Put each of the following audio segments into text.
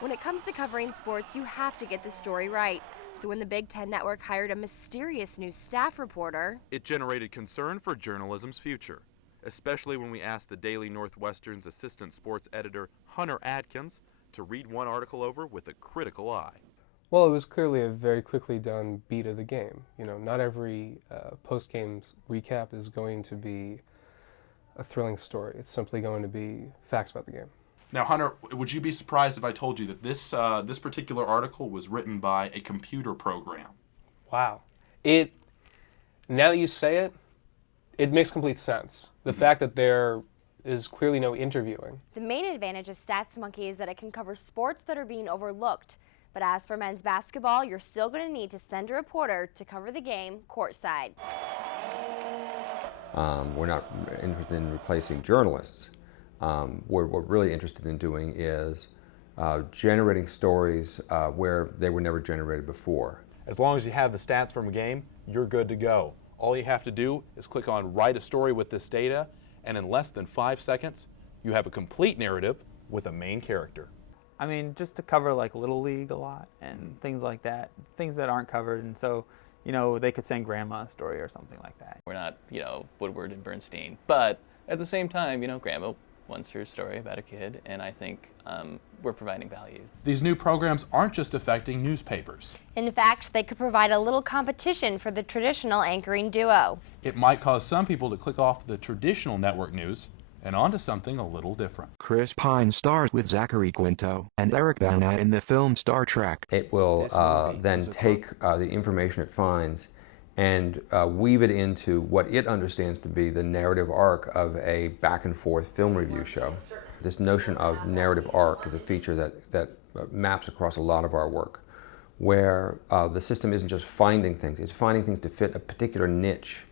When it comes to covering sports, you have to get the story right. So when the Big Ten Network hired a mysterious new staff reporter, it generated concern for journalism's future, especially when we asked the Daily Northwestern's assistant sports editor, Hunter Adkins, to read one article over with a critical eye. Well, it was clearly a very quickly done beat of the game. Not every post-game recap is going to be a thrilling story. It's simply going to be facts about the game. Now, Hunter, would you be surprised if I told you that this particular article was written by a computer program? Wow. Now that you say it, it makes complete sense. The fact that there is clearly no interviewing. the main advantage of Stats Monkey is that it can cover sports that are being overlooked. But as for men's basketball, you're still going to need to send a reporter to cover the game courtside. We're not interested in replacing journalists. What we're really interested in doing is generating stories where they were never generated before. As long as you have the stats from a game, you're good to go. All you have to do is click on Write a Story with this data, and in less than 5 seconds, you have a complete narrative with a main character. I mean, just to cover like Little League a lot and things like that, things that aren't covered, and so, they could send grandma a story or something like that. We're not, Woodward and Bernstein, but at the same time, grandma wants her story about a kid, and I think we're providing value. These new programs aren't just affecting newspapers. In fact, they could provide a little competition for the traditional anchoring duo. It might cause some people to click off the traditional network news and onto something a little different. Chris Pine stars with Zachary Quinto and Eric Bana in the film Star Trek. It will then take the information it finds and weave it into what it understands to be the narrative arc of a back-and-forth film review show. This notion of narrative arc is a feature that maps across a lot of our work, where the system isn't just finding things, it's finding things to fit a particular niche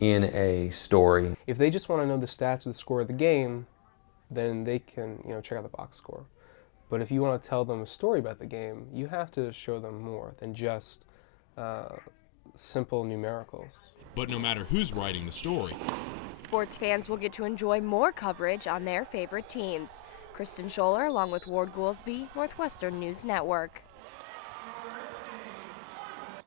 in a story. If they just want to know the stats of the score of the game, then they can check out the box score. But if you want to tell them a story about the game, you have to show them more than just simple numericals. But no matter who's writing the story, Sports fans will get to enjoy more coverage on their favorite teams. Kristen Scholer along with Ward Goolsby, Northwestern News Network.